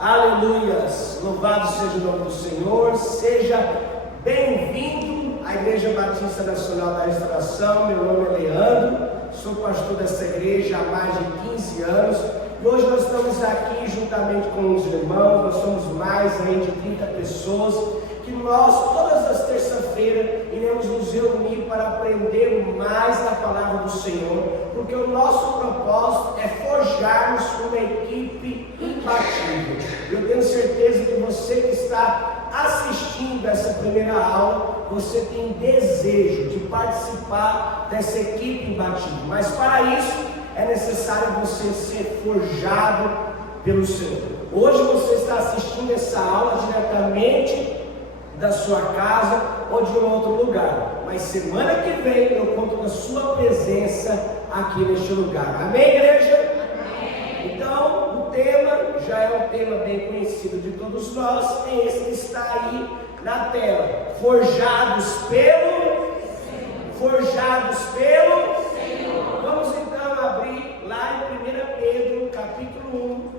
Aleluias, louvado seja o nome do Senhor, seja bem-vindo à Igreja Batista Nacional da Restauração. Meu nome é Leandro, sou pastor dessa igreja há mais de 15 anos e hoje nós estamos aqui juntamente com os irmãos, nós somos mais aí de 30 pessoas, que nós todas as terças-feiras iremos nos reunir para aprender mais da palavra do Senhor, porque o nosso propósito é forjarmos uma equipe imbatível. Eu tenho certeza que você que está assistindo essa primeira aula, você tem desejo de participar dessa equipe imbatível, mas para isso é necessário você ser forjado pelo Senhor. Hoje você está assistindo essa aula diretamente da sua casa ou de um outro lugar, mas semana que vem eu conto com a sua presença aqui neste lugar. Amém, igreja? Amém. Então, o tema já é um tema bem conhecido de todos nós, é esse que está aí na tela: forjados pelo Senhor. Vamos então abrir lá em 1 Pedro capítulo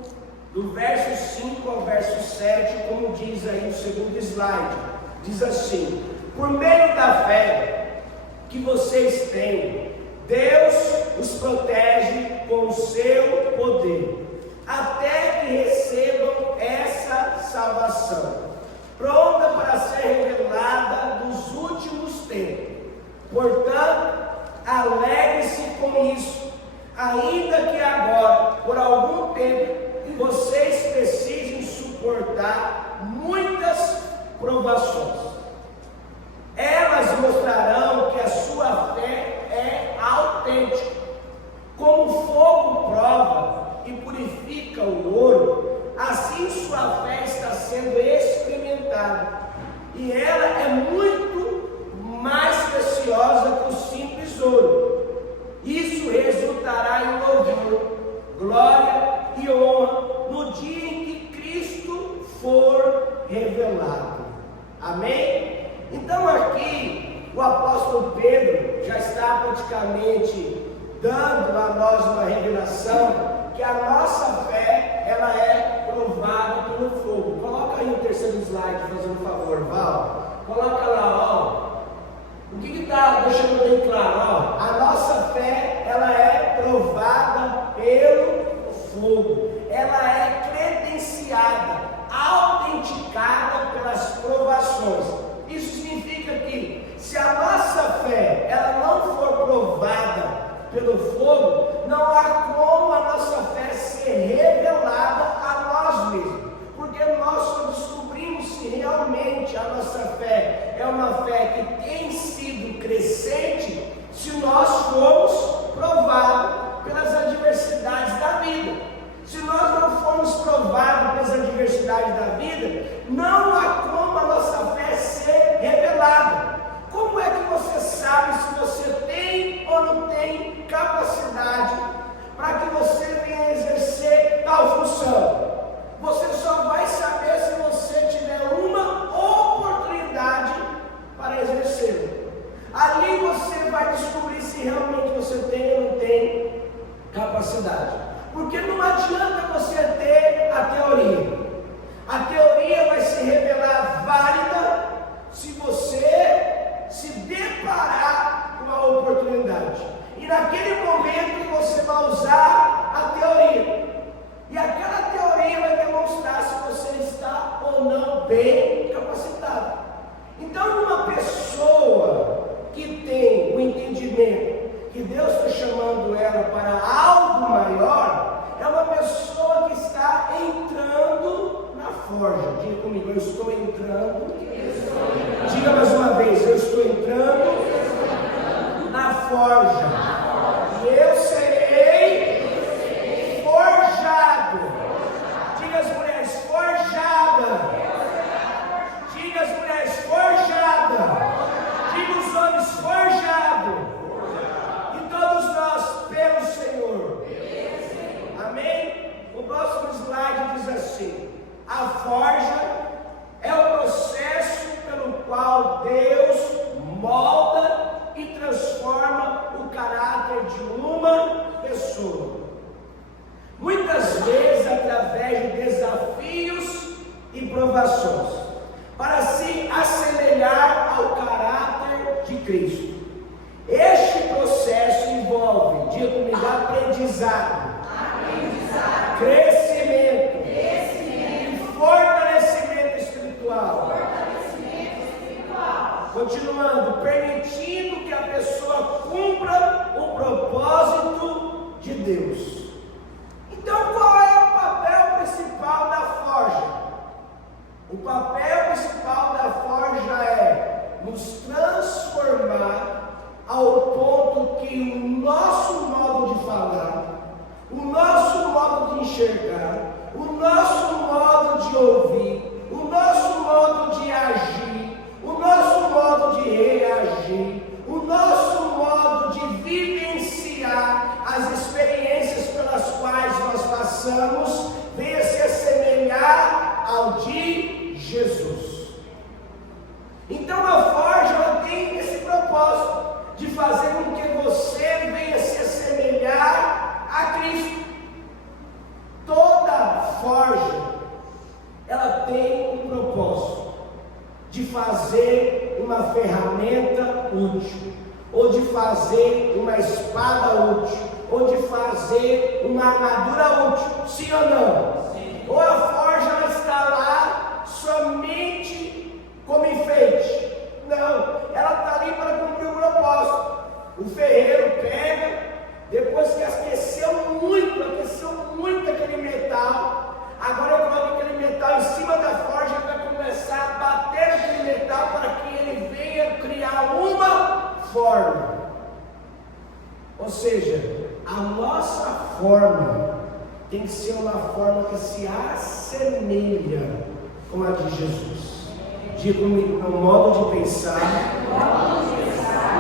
1, do verso 5 ao verso 7, como diz aí no segundo slide. Diz assim: por meio da fé que vocês têm, Deus os protege com o seu poder, até que recebam essa salvação, pronta para ser revelada nos últimos tempos. Portanto, alegre-se com isso, ainda que agora, por algum tempo, vocês precisem suportar muitas provações. Elas mostrarão que a sua fé é autêntica. Como o fogo prova e purifica o ouro, assim sua fé está sendo experimentada, e ela é muito mais preciosa que o simples ouro. Isso resultará em louvor, glória e honra no dia em que Cristo for revelado. Amém? Então aqui o apóstolo Pedro já está praticamente dando a nós uma revelação que a nossa fé, ela é provada pelo fogo. Coloca aí o terceiro slide, fazendo um favor, Val. Coloca lá, ó. O que está deixando bem claro? Ó, a nossa fé, ela é provada pelo fogo. Ela é credenciada, autenticada pelas provações. Isso significa que se a nossa fé ela não for provada pelo fogo, não há como a nossa fé ser revelada a nós mesmos, porque nós só descobrimos se realmente a nossa fé é uma fé que tem sido crescente se nós formos provados pelas adversidades da vida. Se nós não formos provados pelas adversidades da vida, não há como a nossa fé ser revelada. Como é que você sabe se você tem ou não tem capacidade para que você venha exercer tal função? Você só vai saber se você tiver uma oportunidade para exercê-la. Ali você vai descobrir se realmente você tem ou não tem capacidade. Porque não adianta você ter a teoria. A teoria vai se revelar válida se você se deparar com a oportunidade. E naquele momento você vai usar a teoria. E aquela teoria vai demonstrar se você está ou não bem capacitado. Então, uma pessoa que tem o entendimento que Deus está chamando ela para algo maior, é uma pessoa que está entrando na forja. Diga comigo: eu estou entrando. Diga mais uma vez: eu estou entrando na forja. E eu serei forjado. Diga as mulheres: forjada. Diga as mulheres: forjada. Diga os homens: forjado. Todos nós pelo Senhor. Amém? O próximo slide diz assim: a forja é o processo pelo qual Deus molda e transforma o caráter de uma pessoa. Muitas vezes através de desafios O papel principal da forja é nos transformar ao ponto que o nosso modo de falar, o nosso modo de enxergar, o nosso modo de ouvir, o nosso modo de agir, o nosso modo de reagir, o nosso modo de vivenciar as experiências pelas quais nós passamos, venha se assemelhar ao de Jesus. Então a forja ela tem esse propósito de fazer com que você venha se assemelhar a Cristo. Toda forja ela tem um propósito de fazer uma ferramenta útil, ou de fazer uma espada útil, ou de fazer uma armadura útil, sim ou não? Sim. Ou a forja ela está lá somente como enfeite? Não, ela está ali para cumprir o propósito. O ferreiro pega, depois que aqueceu muito aquele metal, agora coloca aquele metal em cima da forja para começar a bater aquele metal para que ele venha criar uma forma. Ou seja, a nossa forma tem que ser uma forma que se assemelha com a de Jesus. Diga comigo, meu modo de pensar,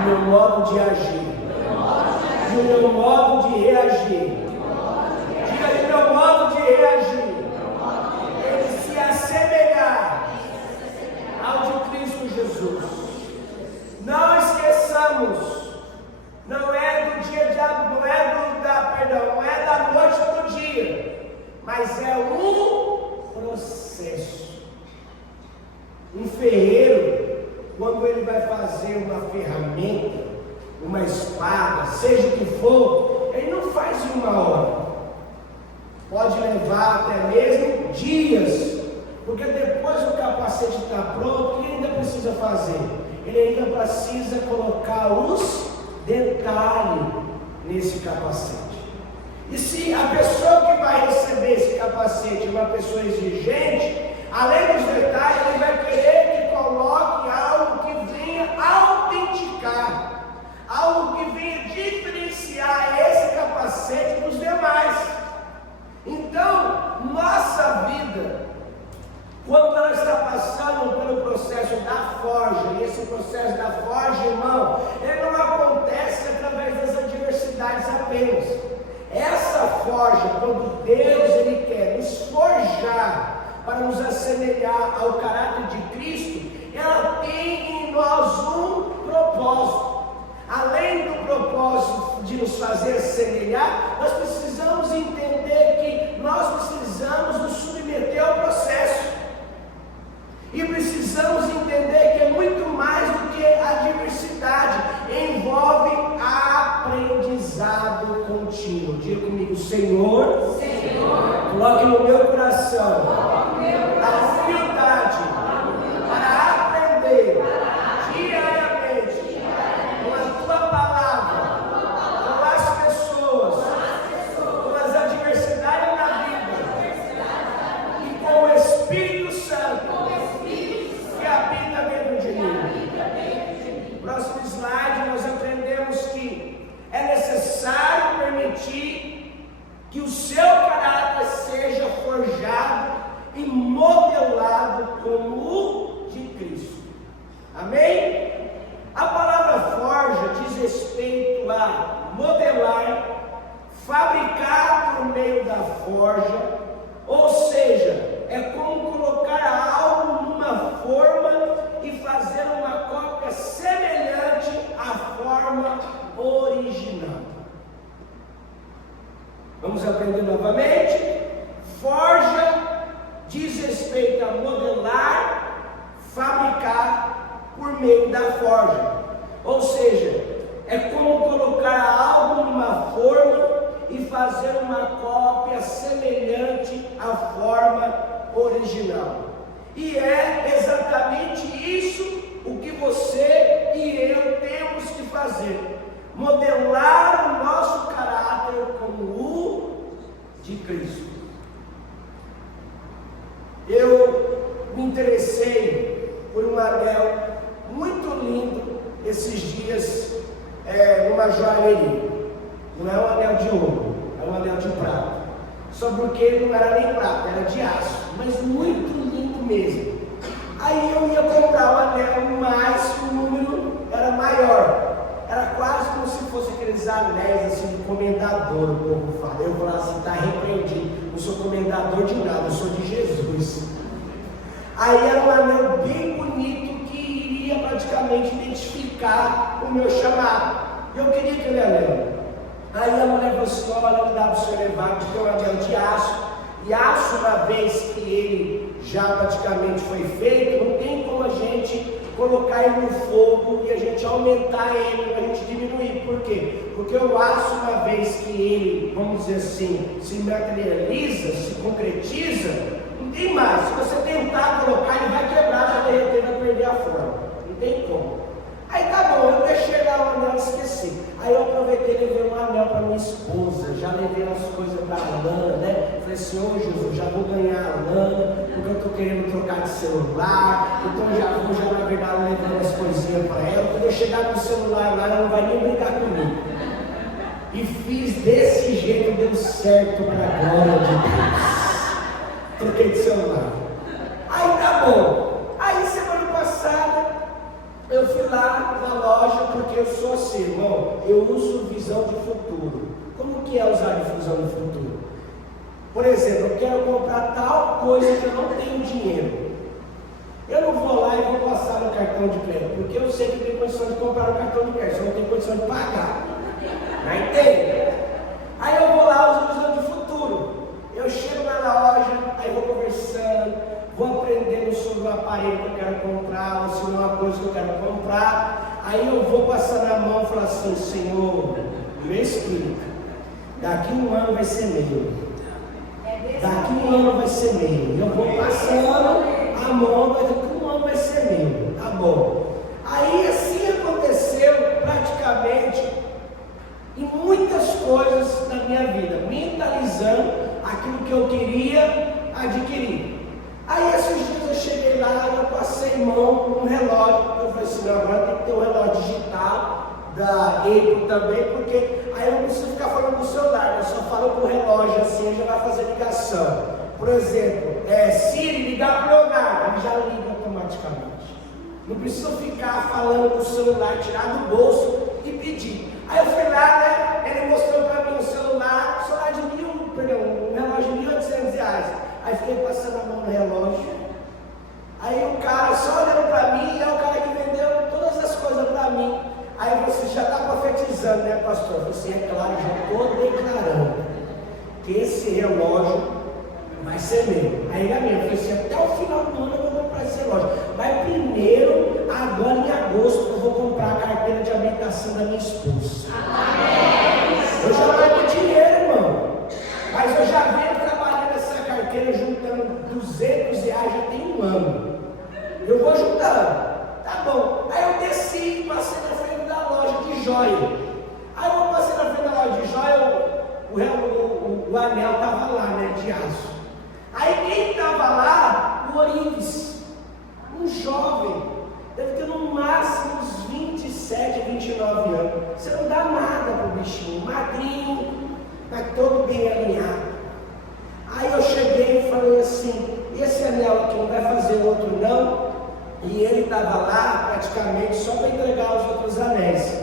meu modo de agir, e o meu modo de reagir. Diga aí, meu modo de reagir. Ele se assemelhar ao de Cristo Jesus. Não esqueçamos, não é da noite para o dia, mas é um processo. Um ferreiro, quando ele vai fazer uma ferramenta, uma espada, seja o que for, ele não faz em uma hora. Pode levar até mesmo dias, porque depois o capacete está pronto, o que ele ainda precisa fazer? Ele ainda precisa colocar os detalhes nesse capacete. E se a pessoa que vai receber esse capacete é uma pessoa exigente, além dos detalhes, ele vai querer que coloque algo que venha autenticar, algo que venha diferenciar esse capacete dos demais. Então, nossa vida, quando ela está passando pelo processo da forja, e esse processo da forja, irmão, ele não acontece através das adversidades apenas. Essa forja, quando Deus ele quer nos forjar para nos assemelhar ao caráter de Cristo, ela tem em nós um propósito. Além do propósito de nos fazer assemelhar, nós precisamos entender que nós precisamos nos submeter ao processo. E precisamos entender que é muito mais do que a diversidade, envolve aprendizado contínuo. Diga comigo, Senhor, coloque no meu coração a humildade para aprender diariamente com a tua palavra, com as pessoas, com as adversidades na vida e com o Espírito Santo que habita dentro de mim. Próximo slide, nós aprendemos que é necessário permitir que o seu caráter seja forjado e modelado como o de Cristo. Amém? A palavra forja diz respeito a modelar, fabricar por meio da forja, ou seja, é como colocar algo numa forma e fazer uma cópia semelhante à forma original. Vamos aprender novamente? Forja diz respeito a modelar, fabricar por meio da forja. Ou seja, é como colocar algo numa forma e fazer uma cópia semelhante à forma original. E é exatamente isso o que você e eu temos que fazer. Modelar o nosso caráter como o de Cristo. Eu me interessei por um anel muito lindo esses dias numa joalheria. Não é um anel de ouro, é um anel de prata. Só porque não era nem prata, era de aço, mas muito lindo mesmo. Aí eu ia comprar o anel, mas o número era maior. Era quase como se fosse aqueles anéis assim de comendador, o povo fala. Eu falava assim, está repreendido, não sou comendador de nada, eu sou de Jesus. Aí era um anel bem bonito que iria praticamente identificar o meu chamado. Eu queria aquele anel. Aí a mulher falou assim, olha, não dá para o senhor levar, porque é um anel de aço. E aço, uma vez que ele já praticamente foi feito, não tem como a gente colocar ele no fogo e a gente aumentar ele, a gente diminuir. Por quê? Porque o aço, uma vez que ele, vamos dizer assim, se materializa, se concretiza, não tem mais. Se você tentar colocar, ele vai quebrar, vai derreter, vai perder a forma. Não tem como. Aí tá bom, eu deixei lá o anel e esqueci. Aí eu aproveitei e levei um anel para minha esposa, já levei as coisas para a Lana, né? Falei assim, ô Jesus, já vou ganhar a Lana, porque eu estou querendo trocar de celular, então já na verdade, levando as coisinhas para ela, quando eu chegar no celular lá, ela não vai nem brincar comigo. E fiz desse jeito, deu certo para a glória de Deus. Troquei de celular. Aí tá bom. Aí semana passada, eu fui lá na loja, porque eu sou assim, irmão, eu uso visão de futuro. Como que é usar visão de futuro? Por exemplo, eu quero comprar tal coisa que eu não tenho dinheiro. Eu não vou lá e vou passar no cartão de crédito, porque eu sei que tenho condição de comprar no cartão de crédito, eu não tenho condição de pagar. Não entende? Aí eu vou lá usar visão de futuro. Eu chego lá na loja, aí vou conversando, vou aprendendo sobre o aparelho que eu quero comprar, ou se não é uma coisa que eu quero comprar. Aí eu vou passar na mão e falar assim, Senhor, me explica. Daqui um ano vai ser meu. Daqui um ano vai ser meu. Eu vou passando a mão, mas daqui um ano vai ser meu. Tá bom. Aí assim aconteceu praticamente em muitas coisas na minha vida, mentalizando aquilo que eu queria adquirir. Aí esses dias eu cheguei lá e eu passei mão num relógio. Eu falei assim, agora tem que ter um relógio digital da Apple também, porque aí eu não preciso ficar falando no celular, eu só falo com o relógio assim, já vai fazer ligação. Por exemplo, Siri, ligar para o Leonardo, ele já liga automaticamente. Não preciso ficar falando com o celular, tirar do bolso e pedir. Aí eu fui lá, né? Ele mostrou para mim um celular de um relógio de R$1.800. Aí fiquei passando a mão no relógio. Aí o cara só olhando para mim, é o cara que vendeu todas as coisas para mim. Aí você já está profetizando, né, pastor? Você, é claro, já estou declarando que esse relógio vai ser meu. Aí a minha, eu falei assim, até o final do ano eu vou comprar esse relógio. Mas primeiro, agora em agosto, eu vou comprar a carteira de habilitação da minha esposa. Eu já tenho dinheiro, irmão. Mas eu já venho trabalhando essa carteira juntando R$200 já tem um ano. Eu vou juntando. Tá bom. Aí eu desci, passei na frente da loja de joia. Aí eu passei na frente da loja de joia, o anel estava lá, né, de aço. Aí quem estava lá, o Orives, um jovem, deve ter no máximo uns 27, 29 anos. Você não dá nada pro bichinho, magrinho, mas todo bem alinhado. Aí eu cheguei e falei assim, esse anel aqui não vai fazer outro não? E ele estava lá praticamente só para entregar os outros anéis.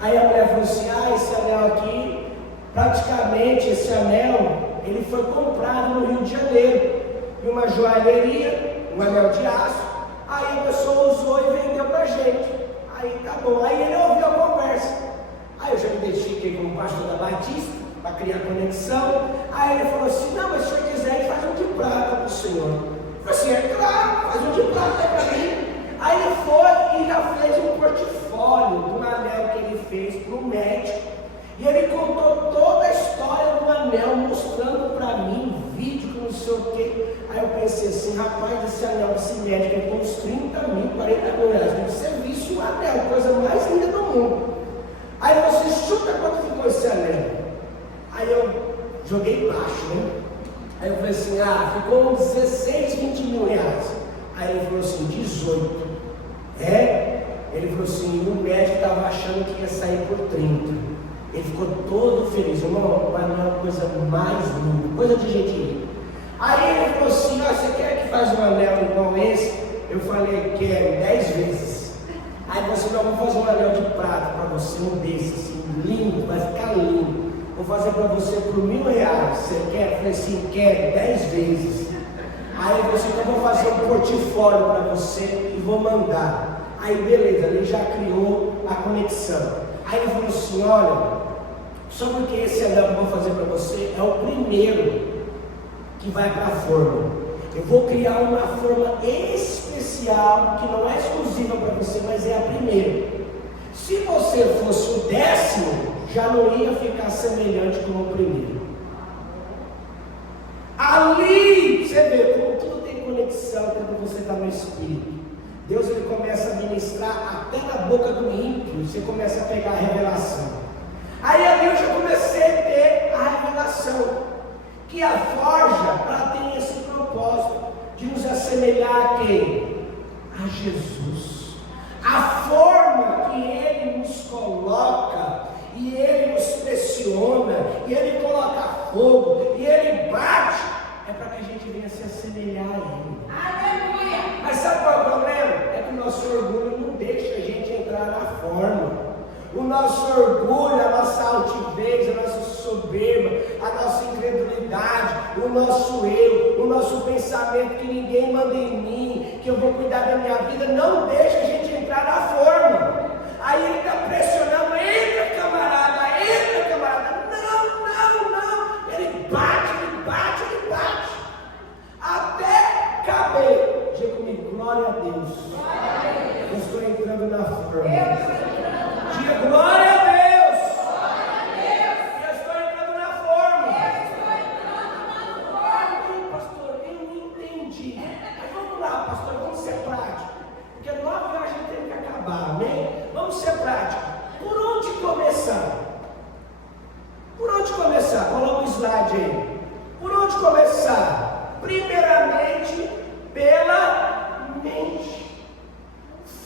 Aí a mulher falou assim, esse anel aqui, praticamente esse anel, ele foi comprado no Rio de Janeiro, em uma joalheria, um anel de aço. Aí a pessoa usou e vendeu pra gente. Aí tá bom, aí ele ouviu a conversa. Aí eu já me identifiquei como pastor da Batista, para criar conexão. Aí ele falou assim, não, mas se o senhor quiser, ele faz um de prata para o senhor. Eu falei assim, é claro, faz um de prata para mim. Aí ele foi e já fez um portfólio do anel que ele fez para o médico. E ele contou toda a história do anel, mostrando para mim, vídeo que não sei o quê. Aí eu pensei assim, rapaz, esse anel desse médico é com uns 30 mil, 40 mil reais. Deve ser visto um anel, coisa mais linda do mundo. Aí você chuta quanto ficou esse anel. Aí eu joguei baixo, né? Aí eu falei assim, ficou uns 16, 20 mil reais. Aí ele falou assim, 18. Ele falou assim, o médico estava achando que ia sair por 30. Ele ficou todo feliz, irmão, mas não é uma coisa mais linda, coisa de gente rica. Aí ele falou assim, você quer que faça um anel igual esse? Eu falei, quero, 10 vezes. Aí você não, vou fazer um anel de prata para você, um desse, assim, lindo, vai ficar lindo. Vou fazer para você por R$1.000. Você quer? Eu falei assim, quero, 10 vezes. Aí ele falou assim, então vou fazer um portfólio para você e vou mandar. Aí beleza, ele já criou a conexão. Aí ele falou assim, olha, só porque esse anel que eu vou fazer para você é o primeiro que vai para a forma. Eu vou criar uma forma especial, que não é exclusiva para você, mas é a primeira. Se você fosse o 10º, já não ia ficar semelhante com o primeiro. Ali, você vê como tudo tem conexão quando você está no Espírito. Deus ele começa a ministrar até na boca do ímpio, você começa a pegar a revelação. Aí ali eu já comecei a ter a revelação, que a forja, ela tem esse propósito, de nos assemelhar a quem? A Jesus. A forma que Ele nos coloca, e Ele nos pressiona, e Ele coloca fogo, e Ele bate, é para que a gente venha se assemelhar a Ele. Aleluia! Mas sabe qual é o problema? É que o nosso orgulho não deixa a gente entrar na forma. O nosso orgulho, a nossa altivez, a nossa soberba, a nossa incredulidade, o nosso eu, o nosso pensamento que ninguém manda em mim, que eu vou cuidar da minha vida, não deixa a gente entrar na forma. Aí ele está pressionando, entra camarada. Não. Ele bate, até caber. Diga comigo, glória a Deus. Eu estou entrando na forma. Diga glória a Deus. Eu estou entrando na forma. Pastor, eu não entendi. Mas vamos lá, pastor, vamos ser práticos. Porque 9 horas a gente tem que acabar, amém? Vamos ser práticos. Por onde começar? Coloca o slide aí. Por onde começar? Primeiramente, pela mente.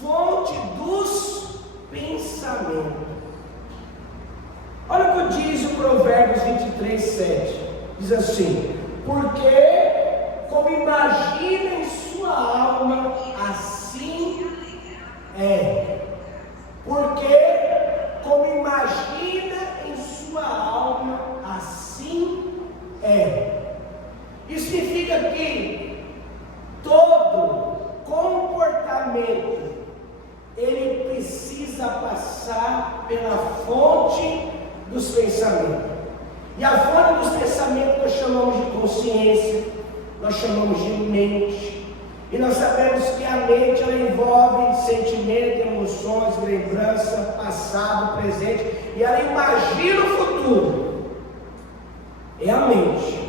Fonte dos pensamentos. Olha o que diz o Provérbios 23:7. Diz assim: porque como imagina em sua alma, assim é. Porque como imagina em sua alma, assim é. Isso significa que todo comportamento ele precisa passar pela fonte dos pensamentos. E a fonte dos pensamentos nós chamamos de consciência, nós chamamos de mente. E nós sabemos que a mente ela envolve sentimento, emoções, lembrança, passado, presente, e ela imagina o futuro. É a mente.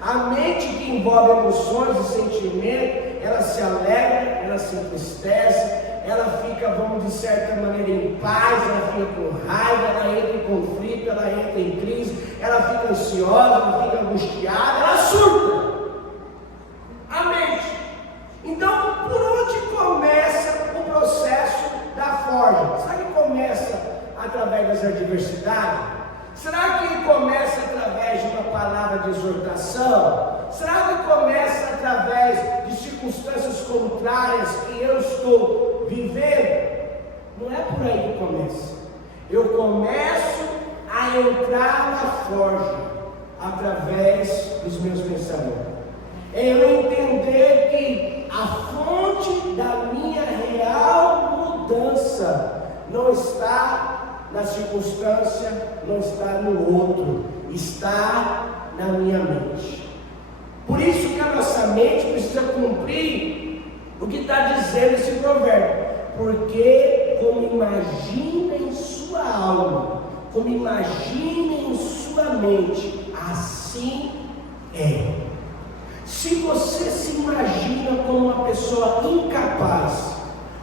A mente que envolve emoções e sentimentos, ela se alegra, ela se entristece, ela fica, vamos de certa maneira, em paz, ela fica com raiva, ela entra em conflito, ela entra em crise, ela fica ansiosa, ela fica angustiada, ela surta. A mente. Então, por onde começa o processo da forja? Será que começa através das adversidades? Será que começa através de uma palavra de exortação? Será que começa através de circunstâncias contrárias que eu estou vivendo? Não é por aí que começa. Eu começo a entrar na forja através dos meus pensamentos. É eu entender que a fonte da minha real mudança não está na circunstância, não está no outro, está na minha mente. Por isso que a nossa mente precisa cumprir o que está dizendo esse provérbio. Porque como imagina em sua alma, como imagina em sua mente, assim é. Se você se imagina como uma pessoa incapaz,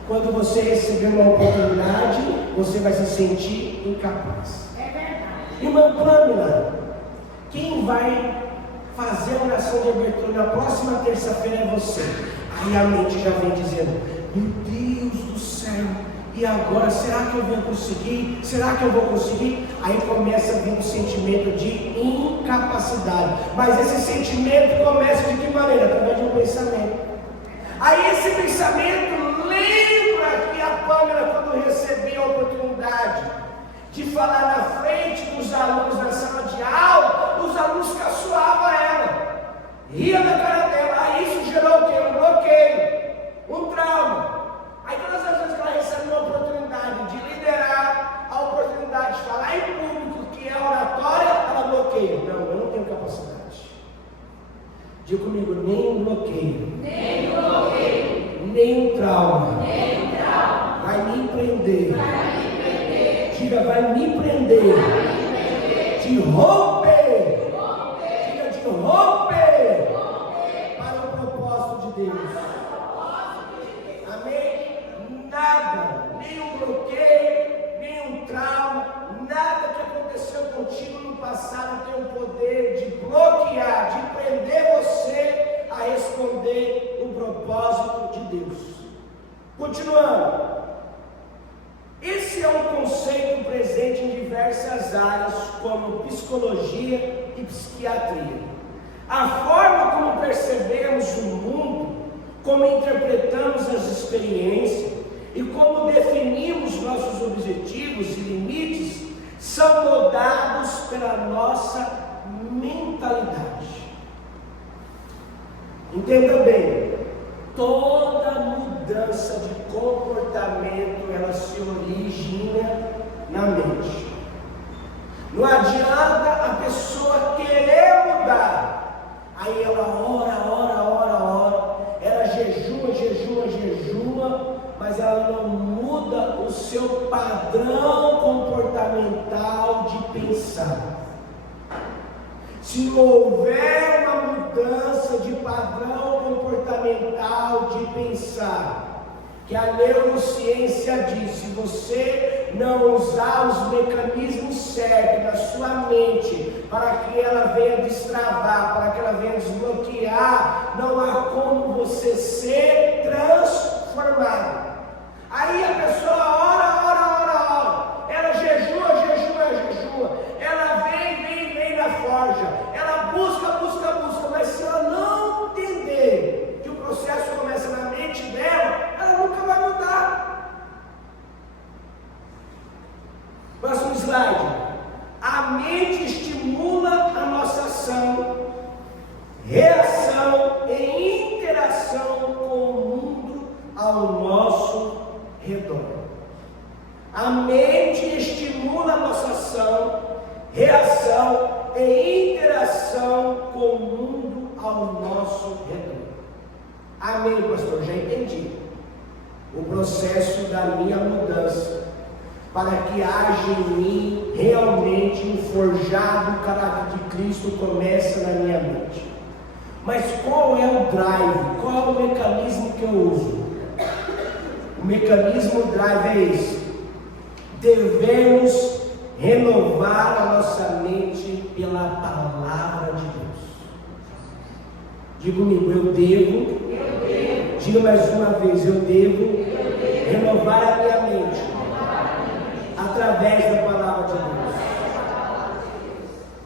quando você receber uma oportunidade, você vai se sentir incapaz. É verdade. Irmã Pâmela, quem vai fazer a oração de abertura na próxima terça-feira é você. Aí a mente já vem dizendo: meu Deus do céu, e agora? Será que eu vou conseguir? Será que eu vou conseguir? Aí começa a vir um sentimento de incapacidade. Mas esse sentimento começa de que maneira? Através de um pensamento. Aí esse pensamento lembra que a Pâmela, quando recebeu a oportunidade de falar na frente dos alunos na sala de aula, os alunos caçoavam ela, ria da cara dela. Aí isso gerou o quê? Um bloqueio, um trauma. Aí todas as vezes que ela recebe uma oportunidade de liderar, a oportunidade de falar em público, que é oratória, ela bloqueia. Não, eu não tenho capacidade. Diga comigo: nem um bloqueio, nem um trauma, vai me prender. Diga: vai me prender, de romper. Diga: de romper para o propósito de Deus. Amém? Nada, nenhum bloqueio, nenhum trauma, nada que aconteceu contigo no passado tem o poder de bloquear, de prender você a responder o propósito de Deus. Continuando. Esse é um conceito presente em diversas áreas, como psicologia e psiquiatria. A forma como percebemos o mundo, como interpretamos as experiências e como definimos nossos objetivos e limites são moldados pela nossa mentalidade. Entenda bem, toda mudança de comportamento ela se origina na mente. Não adianta a pessoa querer mudar, aí ela ora, ela jejua, mas ela não muda o seu padrão comportamental de pensar. Se houver uma mudança de padrão comportamental de pensar, que a neurociência diz, se você não usar os mecanismos certos na sua mente para que ela venha destravar, para que ela venha desbloquear, não há como você ser transformado. Aí a pessoa ora, ela jejua, ela vem na forja, ela busca, mas se ela não entender que o processo começa na mente dela, ela nunca vai mudar. Próximo slide. A mente estimula a nossa ação, reação e interação com o mundo ao nosso redor. A mente estimula a nossa ação, reação e interação com o mundo ao nosso redor. Amém, pastor? Já entendi o processo da minha mudança, para que haja em mim realmente um forjado caráter de Cristo começa na minha mente. Mas qual é o drive? Qual é o mecanismo que eu uso? O mecanismo drive é esse: devemos renovar a nossa mente pela palavra de Deus. Diga comigo: eu devo. Diga mais uma vez: eu devo renovar a minha mente através da palavra de Deus.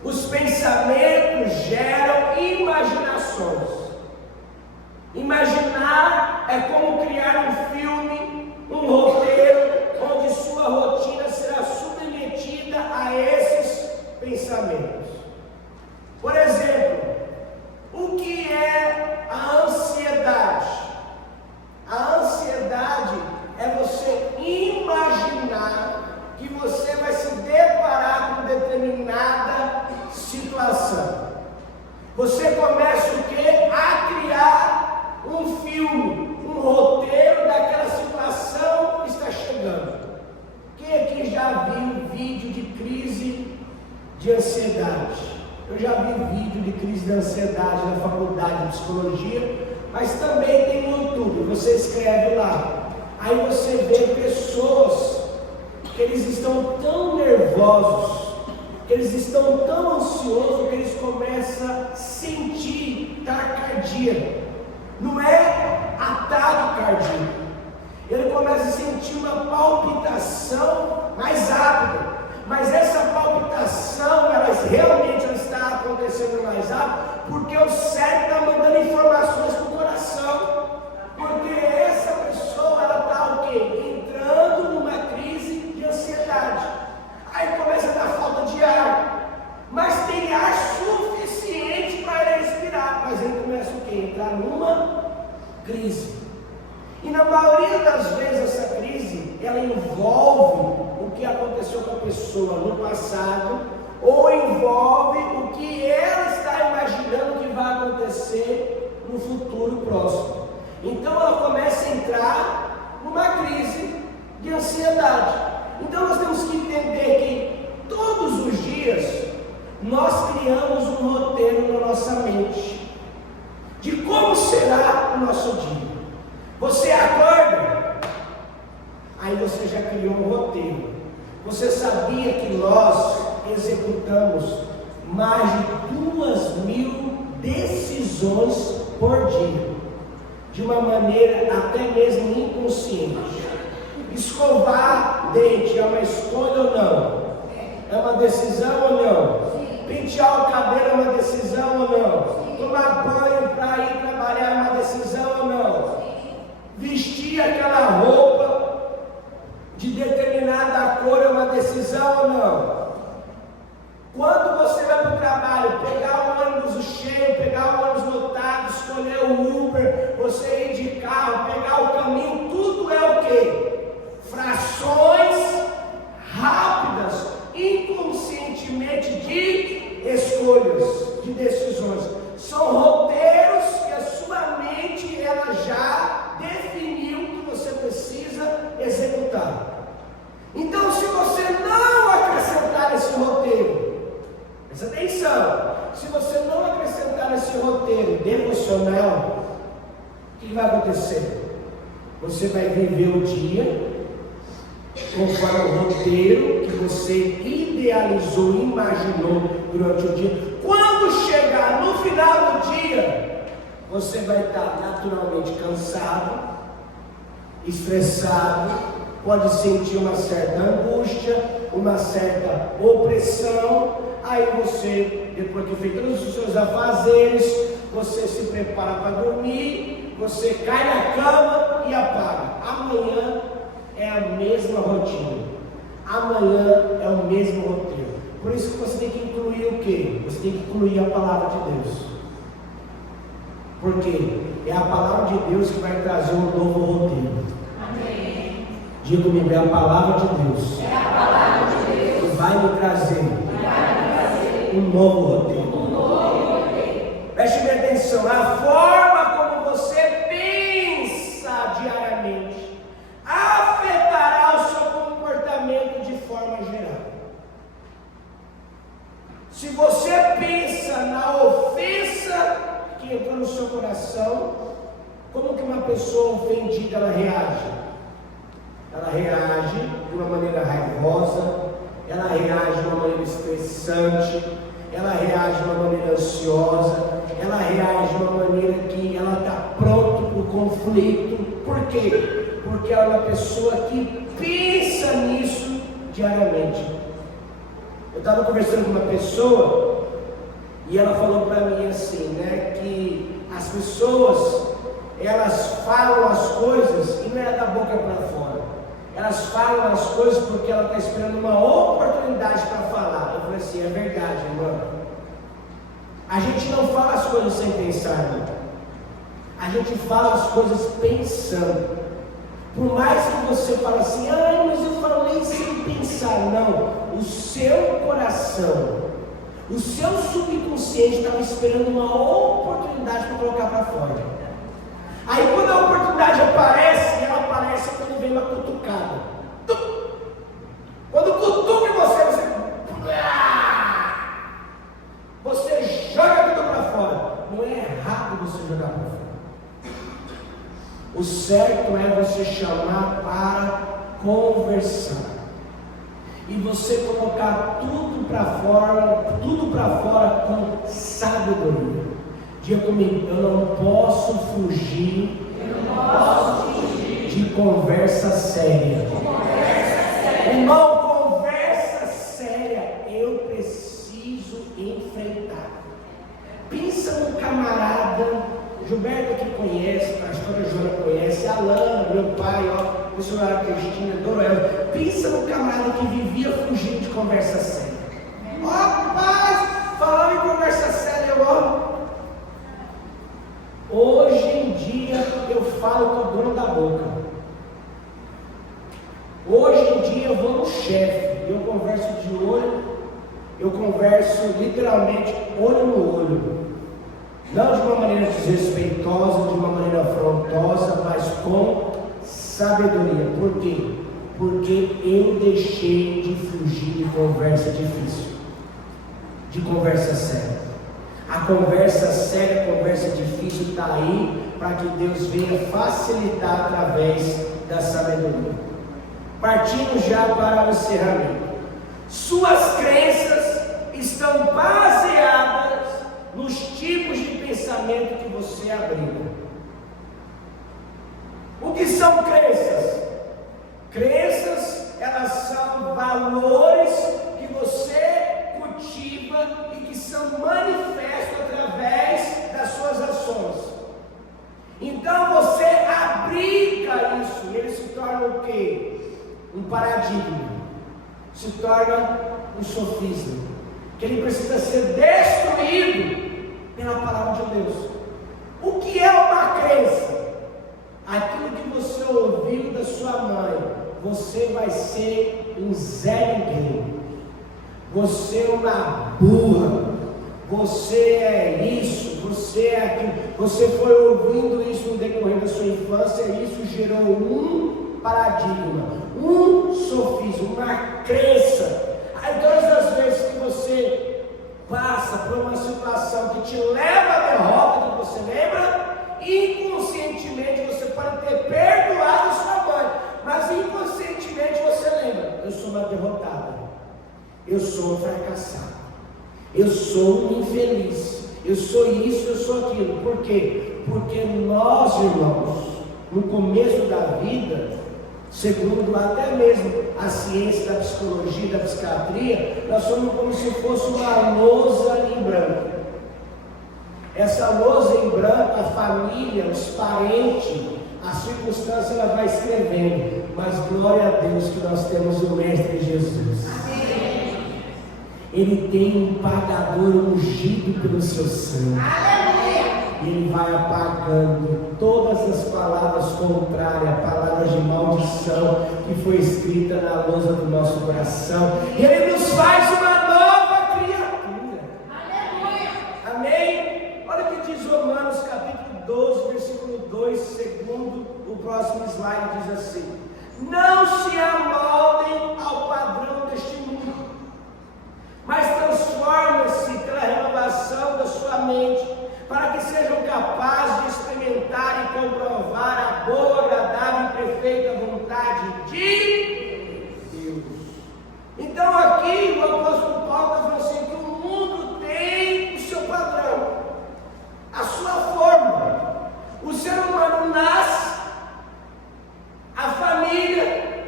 Os pensamentos geram imaginações. Imaginar é como criar um filme, um roteiro, onde sua rotina será submetida a esses pensamentos. Por exemplo, o que é a ansiedade? A ansiedade é você imaginar que você vai se deparar com determinada situação. Você começa o quê? A criar um filme, um roteiro daquela situação que está chegando. Quem aqui já viu vídeo de crise de ansiedade? Eu já vi vídeo de crise de ansiedade na faculdade de psicologia, mas também tem no YouTube. Você escreve lá, aí você vê pessoas que eles estão tão nervosos, que eles estão tão ansiosos, que eles começam a sentir taquicardia. Não é a porque o cérebro está mandando informações para o coração. Porque essa pessoa, ela está o quê? Entrando numa crise de ansiedade. Aí começa a dar falta de ar. Mas tem ar suficiente para ele respirar. Mas ele começa o quê? Entrar numa crise. E na maioria das vezes essa crise, ela envolve o que aconteceu com a pessoa no passado, ou envolve o que ela está imaginando que vai acontecer no futuro próximo. Então ela começa a entrar numa crise de ansiedade. Então nós temos que entender que todos os dias nós criamos um roteiro na nossa mente de como será o nosso dia. Você acorda, aí você já criou um roteiro. Você sabia que nós executamos mais de 2.000 decisões por dia, de uma maneira até mesmo inconsciente. Escovar dente é uma escolha ou não? É uma decisão ou não? Pentear o cabelo é uma decisão ou não? Tomar banho para ir trabalhar é uma decisão ou não? Vestir aquela roupa de determinada cor é uma decisão ou não? Quando você vai para o trabalho, pegar o ônibus cheio, pegar o ônibus lotado, escolher o Uber, você ir de carro, pegar o caminho, tudo é o quê? Frações rápidas, inconscientemente de escolhas, de decisões. São roteiros que a sua mente ela já definiu que você precisa executar. Então, se você não acrescentar esse roteiro, presta atenção, se você não acrescentar esse roteiro devocional, o que vai acontecer? Você vai viver o dia conforme o roteiro que você idealizou, imaginou durante o dia. Quando chegar no final do dia, você vai estar naturalmente cansado, estressado, pode sentir uma certa angústia, uma certa opressão. Aí você, depois de feito todos os seus afazeres, você se prepara para dormir, você cai na cama e apaga. Amanhã é a mesma rotina, amanhã é o mesmo roteiro. Por isso que você tem que incluir o quê? Você tem que incluir a palavra de Deus. Porque é a palavra de Deus que vai trazer um novo roteiro. Amém. Diga comigo, é a palavra de Deus. É a palavra de Deus que vai me trazer um novo roteiro. Preste bem atenção, a forma como você pensa diariamente afetará o seu comportamento de forma geral. Se você pensa na ofensa que entrou no seu coração, como que uma pessoa ofendida ela reage? Ela reage de uma maneira raivosa, ela reage de uma maneira estressante, ela reage de uma maneira ansiosa, ela reage de uma maneira que ela está pronta para o conflito. Por quê? Porque ela é uma pessoa que pensa nisso diariamente. Eu estava conversando com uma pessoa e ela falou para mim assim, né, que as pessoas, elas falam as coisas e não é da boca para fora. Elas falam as coisas porque ela está esperando uma oportunidade para falar. Eu falei assim, é verdade, irmão. A gente não fala as coisas sem pensar, irmão. A gente fala as coisas pensando. Por mais que você fale assim, mas eu falei sem pensar. Não, o seu coração, o seu subconsciente estava esperando uma oportunidade para colocar para fora. Aí quando a oportunidade aparece, ela aparece quando vem uma cutucada. Quando cutuca você joga tudo para fora. Não é errado você jogar para fora. O certo é você chamar para conversar. E você colocar tudo para fora com sabedoria. Diga comigo, eu não posso fugir de conversa séria. Irmão, conversa séria eu preciso enfrentar. Pensa camarada, Gilberto que conhece, a pastora Jona conhece, Alana, meu pai, ó, missionária Cristina, Doroel. Pensa no camarada que vivia fugindo de conversa séria. Ó, rapaz, falando em conversa séria, ó. Hoje em dia eu falo com o dono da boca. Hoje em dia eu vou no chefe, eu converso de olho, eu converso literalmente olho no olho. Não de uma maneira desrespeitosa, de uma maneira afrontosa, mas com sabedoria. Por quê? Porque eu deixei de fugir de conversa difícil, de conversa séria. A conversa séria, a conversa difícil está aí para que Deus venha facilitar através da sabedoria. Partindo já para o encerramento. Suas crenças estão baseadas nos tipos de pensamento que você abriu. O que são crenças? Crenças, elas são valores que você cultiva e que são manifestos através das suas ações. Então você abriga isso e ele se torna o quê? Um paradigma, se torna um sofisma, que ele precisa ser destruído pela palavra de Deus. O que é uma crença? Aquilo que você ouviu da sua mãe, você vai ser um Zé Ninguém, você é uma burra, você é isso, você é aquilo, você foi ouvindo isso no decorrer da sua infância, e isso gerou um paradigma, um sofismo, uma crença. Aí todas as vezes que você passa por uma situação que te leva à derrota, que você lembra, inconscientemente você pode ter perdoado sua mãe, mas inconscientemente você lembra: eu sou uma derrotada, eu sou um fracassado, eu sou um infeliz, eu sou isso, eu sou aquilo. Por quê? Porque nós, irmãos, no começo da vida, segundo até mesmo a ciência da psicologia e da psiquiatria, nós somos como se fosse uma lousa em branco. Essa lousa em branco, a família, os parentes, a circunstância, ela vai escrevendo. Mas glória a Deus que nós temos o Mestre Jesus. Amém. Ele tem um pagador ungido pelo seu sangue. Aleluia. E ele vai apagando todas as palavras contrárias, palavras de maldição que foi escrita na lousa do nosso coração. E ele nos faz uma nova criatura. Aleluia. Amém? Olha o que diz Romanos capítulo 12, versículo 2, segundo o próximo slide, diz assim: não se amoldem ao padrão deste mundo, mas transformem-se pela renovação da sua mente, para que sejam capazes de experimentar e comprovar a boa, agradável e perfeita vontade de Deus. Então aqui o apóstolo Paulo está falando assim, que o mundo tem o seu padrão, a sua forma. O ser humano nasce, a família,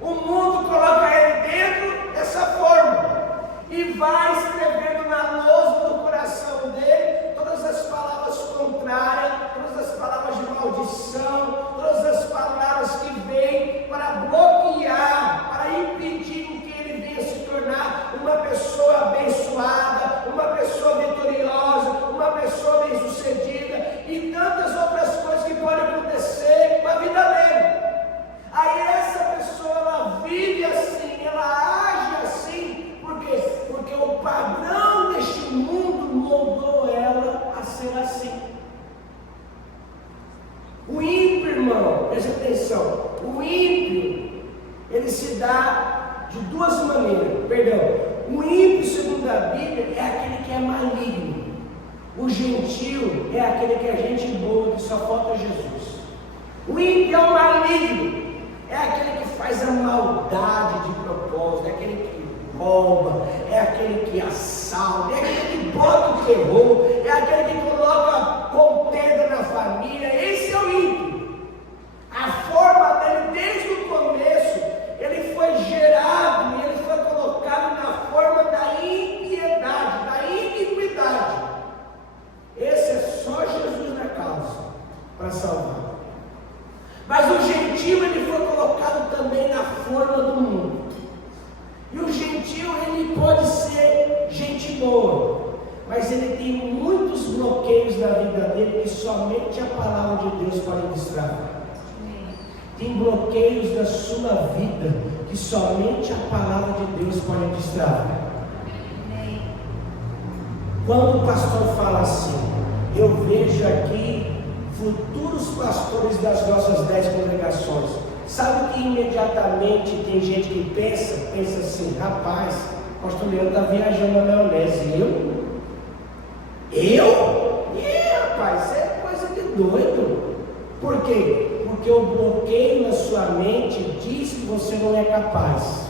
o mundo coloca ele dentro dessa forma e vai escrevendo na lousa do coração dele todas as palavras contrárias, todas as palavras de maldição, todas as palavras que vêm para bloquear, para impedir que ele venha se tornar uma pessoa abençoada, uma pessoa vitoriosa, uma pessoa bem-sucedida e tantas outras coisas que podem acontecer com a vida dele. Aí essa pessoa, ela vive assim, ela age assim, por quê? Porque o padrão deste mundo moldou ela a ser assim. O ímpio, irmão, preste atenção, o ímpio, ele se dá de duas maneiras, o ímpio, segundo a Bíblia, é aquele que é maligno. O gentil é aquele que é gente boa, que só falta Jesus. O ímpio é o maligno, é aquele que faz a maldade de propósito, é aquele que rouba, é aquele que assalta, é aquele que bota o terror, é aquele que coloca contenda na família. Esse é o ímpio. A forma dele, desde o começo, ele foi gerado e ele foi colocado na forma da impiedade, da iniquidade. Esse é gentio ele foi colocado também na forma do mundo. E o gentio ele pode ser gente boa, mas ele tem muitos bloqueios na vida dele que somente a palavra de Deus pode destravar. Tem bloqueios na sua vida que somente a palavra de Deus pode destravar. Quando o pastor fala assim, eu vejo aqui futuros pastores das nossas 10 congregações. Sabe que imediatamente tem gente que pensa assim, rapaz, o pastor Leandro está viajando na maionese. Eu? Rapaz, isso é coisa de doido. Por quê? Porque o bloqueio na sua mente diz que você não é capaz.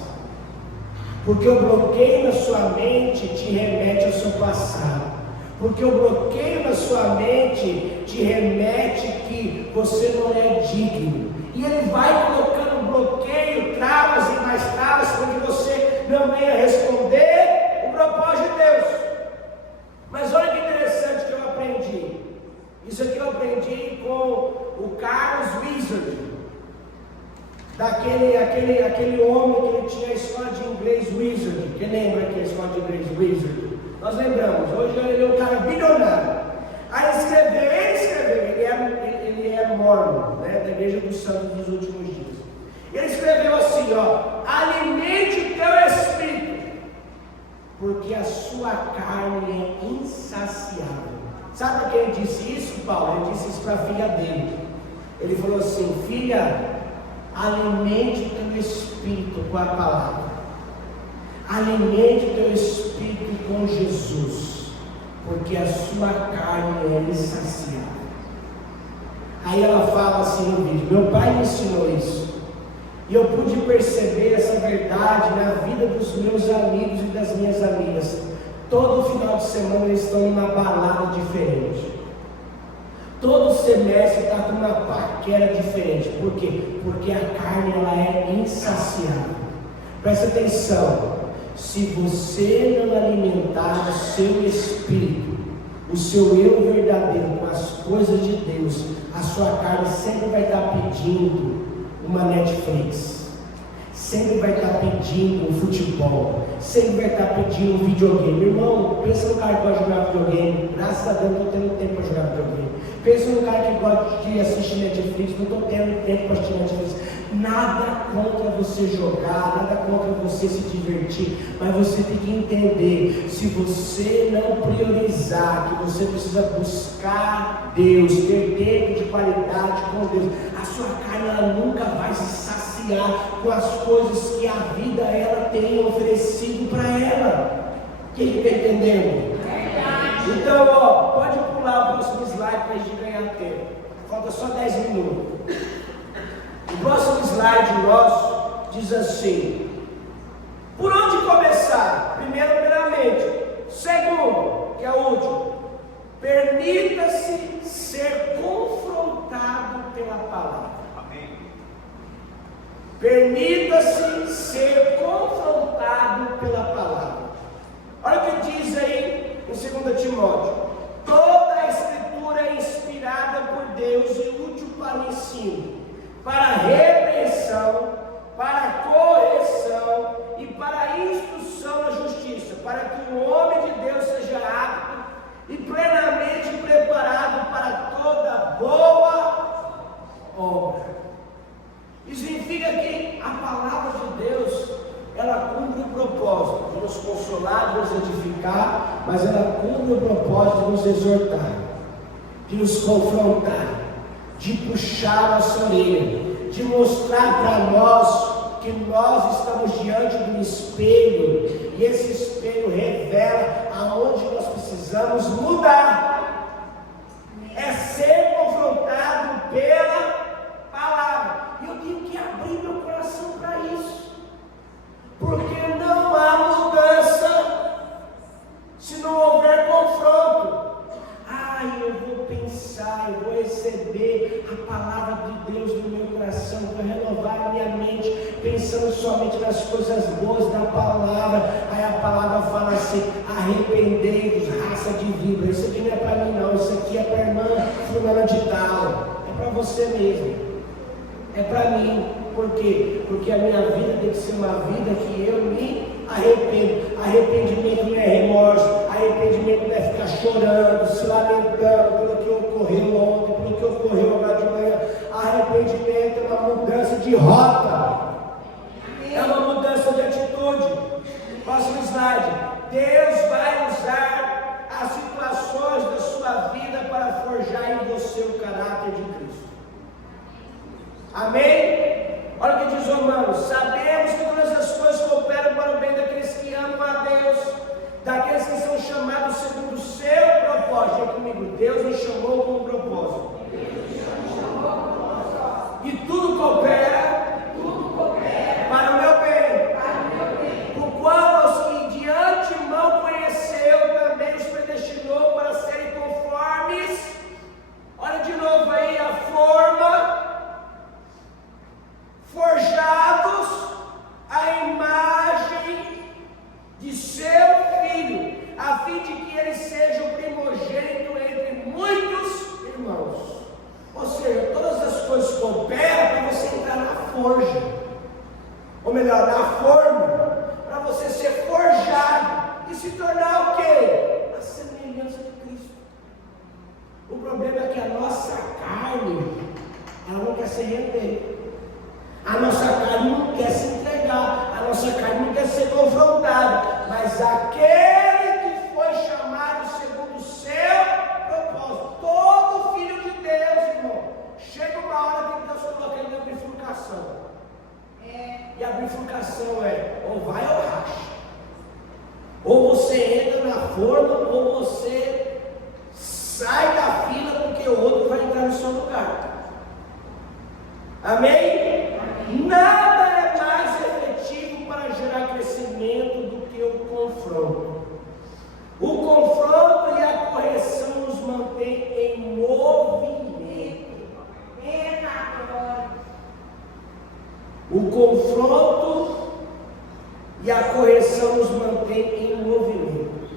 Porque o bloqueio na sua mente te remete ao seu passado. Porque o bloqueio na sua mente te remete que você não é digno. E ele vai colocando bloqueio, travas e mais travas, para que você não venha responder o propósito de Deus. Mas olha que interessante que eu aprendi. Isso aqui eu aprendi com o Carlos Wizard, aquele homem que ele tinha a escola de inglês Wizard. Quem lembra que é a escola de inglês Wizard? Nós lembramos, hoje ele é um cara bilionário. Aí ele era mormon, né, da Igreja dos Santos dos Últimos Dias. Ele escreveu assim, alimente o teu espírito, porque a sua carne é insaciável. Sabe para quem ele disse isso, Paulo? Ele disse isso para a filha dele. Ele falou assim, filha, alimente o teu espírito com a palavra. Alimente o teu espírito com Jesus, porque a sua carne é insaciável. Aí ela fala assim no vídeo, meu pai me ensinou isso, e eu pude perceber essa verdade na vida dos meus amigos e das minhas amigas. Todo final de semana eles estão em uma balada diferente. Todo semestre está com uma paquera diferente. Por quê? Porque a carne ela é insaciável. Presta atenção. Se você não alimentar o seu espírito, o seu eu verdadeiro com as coisas de Deus, a sua carne sempre vai estar pedindo uma Netflix, sempre vai estar pedindo um futebol, sempre vai estar pedindo um videogame. Irmão, pensa no cara que gosta de jogar videogame. Graças a Deus não estou tendo tempo para jogar videogame. Pensa no cara que gosta de assistir Netflix. Não estou tendo tempo para assistir Netflix. Nada contra você jogar, nada contra você se divertir, mas você tem que entender, se você não priorizar, que você precisa buscar Deus, ter tempo de qualidade com Deus, a sua carne ela nunca vai se saciar com as coisas que a vida ela tem oferecido para ela. Quem está entendendo? Então, pode pular o próximo slide para a gente ganhar tempo. Falta só 10 minutos. O próximo slide nosso diz assim: por onde começar? Primeiro, pela mente. Segundo, que é o último, permita-se ser confrontado pela palavra. Amém. Permita-se ser confrontado pela palavra. Olha o que diz aí em 2 Timóteo: toda a escritura é inspirada por Deus e útil para o ensino, para a repreensão, para a correção e para a instrução na justiça, para que o homem de Deus seja apto e plenamente preparado para toda boa obra. Isso significa que a palavra de Deus, ela cumpre o propósito de nos consolar, de nos edificar, mas ela cumpre o propósito de nos exortar, de nos confrontar, de puxar a nossa orelha, de mostrar para nós que nós estamos diante de um espelho, e esse espelho revela aonde nós precisamos mudar. É ser confrontado pela palavra, e eu tenho que abrir meu coração para isso, porque não há mudança se não houver confronto. Eu vou pensar, eu vou receber a palavra de Deus no meu coração, vou renovar a minha mente, pensando somente nas coisas boas da palavra. Aí a palavra fala assim: arrependei-vos, raça de víbora. Isso aqui não é para mim não, isso aqui é para a irmã fulana de tal, é para você mesmo. é para mim. Por quê? Porque a minha vida tem que ser uma vida que eu me arrependo. Arrependimento não é remorso, arrependimento não é ficar chorando, se lamentando pelo que ocorreu ontem, pelo que ocorreu agora de manhã. Arrependimento é uma mudança de rota, é uma mudança de atitude. Próximo slide. Deus vai usar as situações da sua vida para forjar em você o caráter de Cristo. Amém? Olha o que diz Romanos: sabemos que todas as coisas cooperam para o bem daqueles que amam a Deus, daqueles que são chamados segundo o seu propósito. Diga comigo: Deus me chamou com um propósito. E tudo coopera para o meu bem. O qual aos que de antemão conheceu, também os predestinou para serem conformes. Olha de novo aí a forma. Forjados à imagem de seu Filho, a fim de que ele seja o primogênito entre muitos irmãos. Ou seja, todas as coisas cooperam para você entrar na forja, ou melhor, na forma, para você ser forjado e se tornar o quê? A semelhança de Cristo. O problema é que a nossa carne, ela não quer se render. A nossa carne não quer se entregar, a nossa carne não quer ser confrontada, mas aquele que foi chamado segundo o seu propósito, todo filho de Deus, irmão, chega uma hora que Deus coloca ele na bifurcação. E a bifurcação é ou vai ou racha. Ou você entra na forma, ou você sai da fila porque o outro vai entrar no seu lugar. Amém? Nada é mais efetivo para gerar crescimento do que o confronto. O confronto e a correção nos mantém em movimento. O confronto e a correção nos mantém em movimento.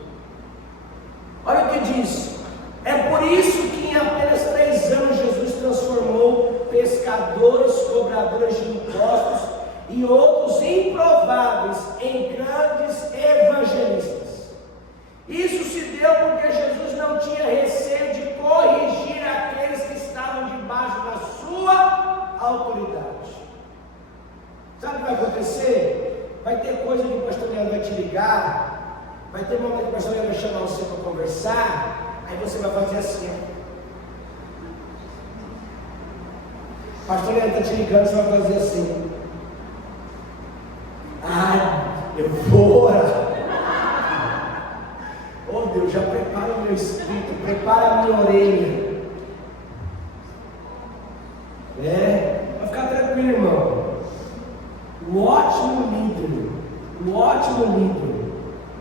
Olha o que diz. É por isso que em apenas 3 anos Jesus transformou pescadores, cobradores de impostos e outros improváveis em grandes evangelistas. Isso se deu porque Jesus não tinha receio de corrigir aqueles que estavam debaixo da sua autoridade. Sabe o que vai acontecer? Vai ter coisa que o pastor Leandro vai te ligar, vai ter momento que o pastor Leandro vai chamar você para conversar, aí você vai fazer assim, ó. O pastor Leandro está te ligando, você vai fazer assim. Eu vou orar. Oh Deus, já prepara o meu espírito, prepara a minha orelha. Vai ficar tranquilo, irmão. O ótimo líder,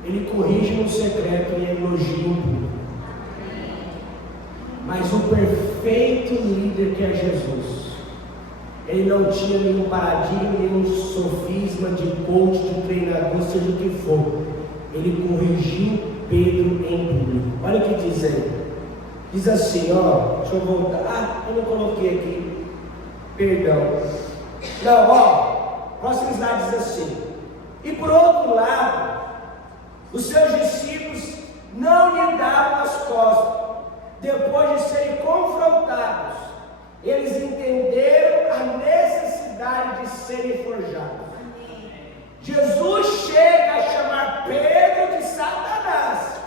ele corrige no secreto e elogia em público. Mas o perfeito líder que é Jesus, ele não tinha nenhum paradigma, nenhum sofisma de coach, de treinador, seja o que for. Ele corrigiu Pedro em público. Olha o que diz aí. Diz assim, ó, deixa eu voltar. Eu não coloquei aqui. Perdão. Não, próximo slide diz assim. E por outro lado, os seus discípulos não lhe davam as costas. Depois de serem confrontados, eles entenderam a necessidade de serem forjados. Jesus chega a chamar Pedro de Satanás,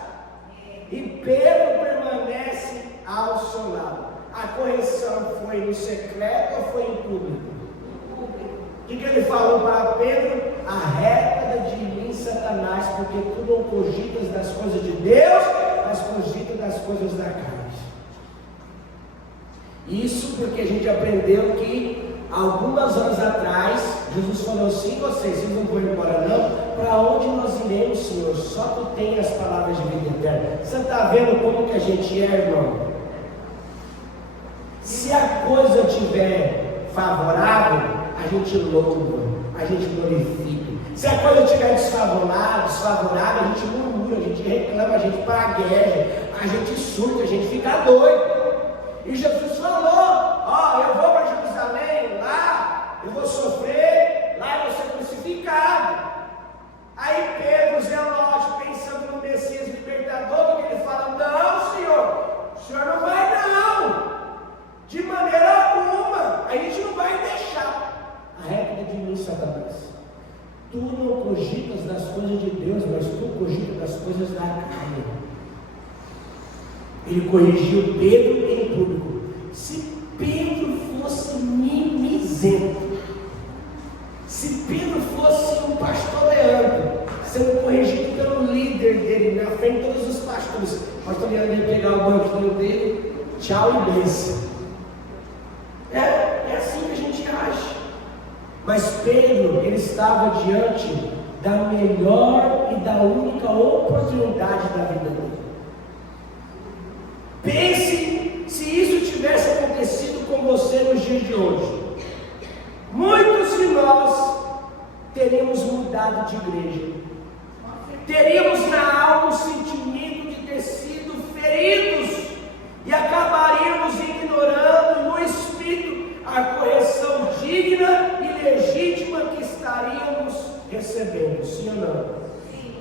e Pedro permanece ao seu lado. A correção foi no secreto ou foi em público? O que ele falou para Pedro? Arreda de mim, Satanás, porque tu não cogitas das coisas de Deus, mas cogitas das coisas da carne. Isso porque a gente aprendeu que algumas horas atrás Jesus falou assim: vocês não vão embora não? Para onde nós iremos, Senhor? Só tu tem as palavras de vida eterna. Você está vendo como que a gente é, irmão? Se a coisa estiver favorável, a gente louva, a gente glorifica. Se a coisa estiver desfavorável, a gente murmura, a gente reclama, a gente pragueja, a gente surta, a gente fica doido. E Jesus falou: eu vou para Jerusalém, lá de mim, Satanás. Tu não cogitas das coisas de Deus, mas tu cogitas das coisas da carne. Ele corrigiu Pedro em público. Se Pedro fosse mimizento, se Pedro fosse um pastor Leandro, sendo corrigido pelo líder dele, na frente de todos os pastores, o pastor Leandro ia pegar o banquinho dele, tchau e bênção. É assim que a gente age. Mas Pedro, ele estava diante da melhor e da única oportunidade da vida dele. Pense se isso tivesse acontecido com você nos dias de hoje. Muitos de nós teríamos mudado de igreja. Teríamos na alma o sentimento de ter sido feridos e acabaríamos ignorando no Espírito a correção digna e legítima que estaríamos recebendo, sim ou não? Sim.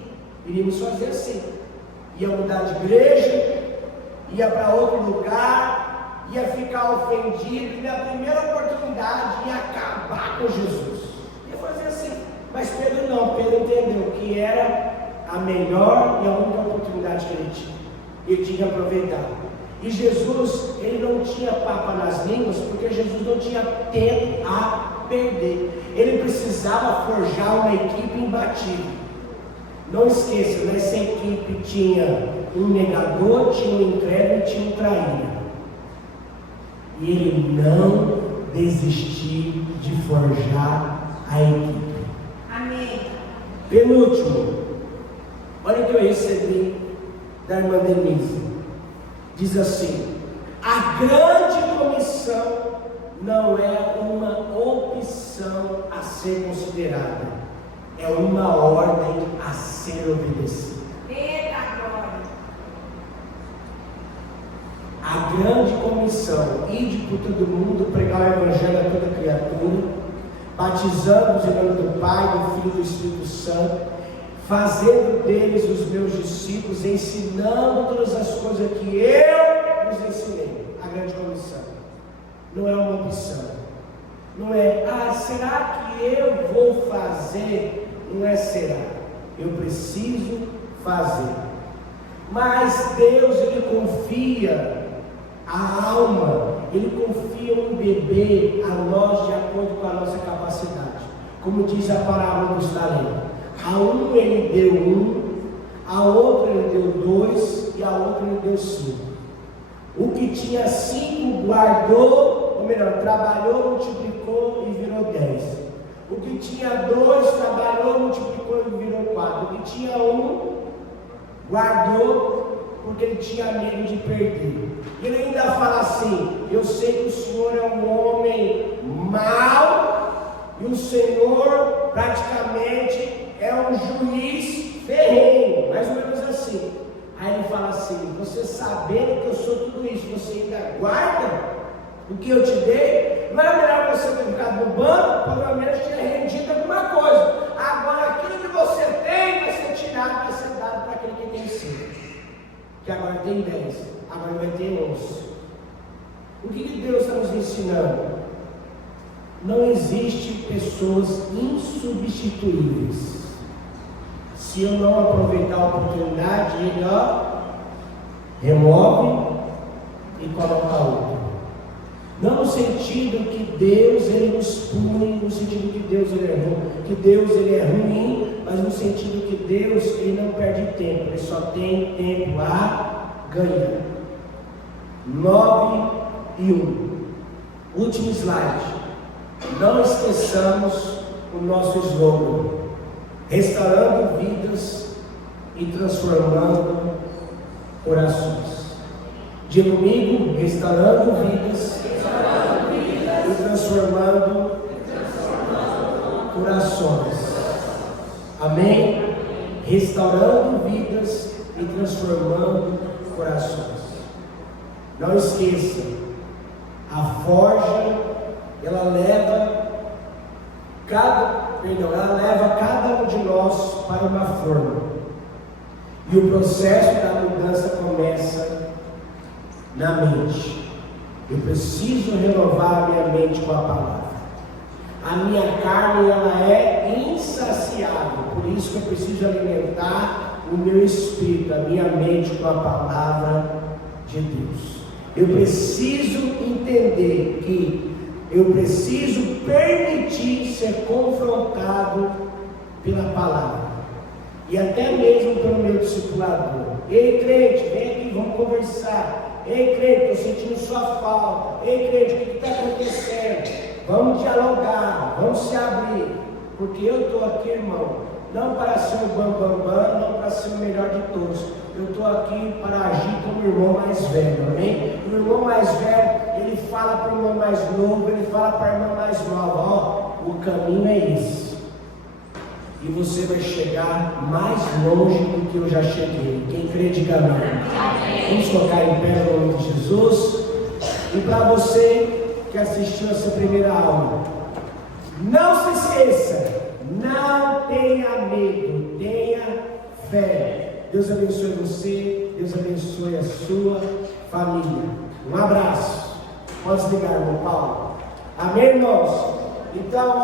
Iríamos fazer assim, ia mudar de igreja, ia para outro lugar, ia ficar ofendido e na primeira oportunidade ia acabar com Jesus, ia fazer assim. Mas Pedro não, Pedro entendeu que era a melhor e a única oportunidade que ele tinha aproveitado. E Jesus, ele não tinha papa nas línguas, porque Jesus não tinha tempo a perder. Ele precisava forjar uma equipe imbatível. Não esqueça, nessa equipe tinha um negador, tinha um incrédulo e tinha um traíra. E ele não desistiu de forjar a equipe. Amém. Penúltimo, olha o que eu recebi da irmã Denise. Diz assim: a grande comissão não é uma opção a ser considerada, é uma ordem a ser obedecida. Eita glória! A grande comissão, ide por todo mundo, pregar o evangelho a toda criatura, batizando-os em nome do Pai, do Filho e do Espírito Santo, fazendo deles os meus discípulos, ensinando todas as coisas que eu os ensinei. A grande comissão não é uma opção, não é, será que eu vou fazer? Não é será, eu preciso fazer. Mas Deus, ele confia a alma, ele confia um bebê a nós de acordo com a nossa capacidade, como diz a parábola dos talentos. A um ele deu 1, a outro ele deu 2 e a outra ele deu 5. O que tinha 5 guardou, ou melhor, trabalhou, multiplicou e virou 10. O que tinha 2 trabalhou, multiplicou e virou 4. O que tinha 1 guardou porque ele tinha medo de perder. Ele ainda fala assim: eu sei que o Senhor é um homem mau e o Senhor praticamente é um juiz ferrenho, mais ou menos assim. Aí ele fala assim: você sabendo que eu sou tudo isso, você ainda guarda o que eu te dei? Não é melhor você ter ficado no banco, pelo menos ter rendido alguma coisa. Agora aquilo que você tem vai ser tirado, vai ser dado para aquele que tem 5. Que agora tem 10, agora vai ter 11. O que Deus está nos ensinando? Não existe pessoas insubstituíveis. Se eu não aproveitar a oportunidade, ele remove e coloca outra. Não no sentido que Deus ele nos pune, no sentido que Deus ele é ruim, mas no sentido que Deus ele não perde tempo, ele só tem tempo a ganhar. 9 e 1. Último slide. Não esqueçamos o nosso slogan: restaurando vidas e transformando corações. Diga comigo: restaurando vidas e transformando corações. Amém? Restaurando vidas e transformando corações. Não esqueça, a forja ela leva cada um de nós para uma forma. E o processo da mudança começa na mente. Eu preciso renovar a minha mente com a palavra. A minha carne, ela é insaciável. Por isso que eu preciso alimentar o meu espírito, a minha mente com a palavra de Deus. Eu preciso entender que eu preciso permitir ser confrontado pela palavra. E até mesmo pelo meu discipulador. Ei, crente, vem aqui, vamos conversar. Ei, crente, estou sentindo sua falta. Ei, crente, o que está acontecendo? Vamos dialogar, vamos se abrir. Porque eu estou aqui, irmão, não para ser o bambambam, não para ser o melhor de todos. Eu estou aqui para agir como o irmão mais velho, amém? O irmão mais velho, ele fala para o irmão mais novo, ele fala para a irmã mais nova, ó, o caminho é esse. E você vai chegar mais longe do que eu já cheguei. Quem crê, diga amém. Vamos colocar em pé no nome de Jesus. E para você que assistiu essa primeira aula, não se esqueça, não tenha medo, tenha fé. Deus abençoe você, Deus abençoe a sua família. Um abraço. Pode ligar, meu Paulo. Amém, irmãos? Então,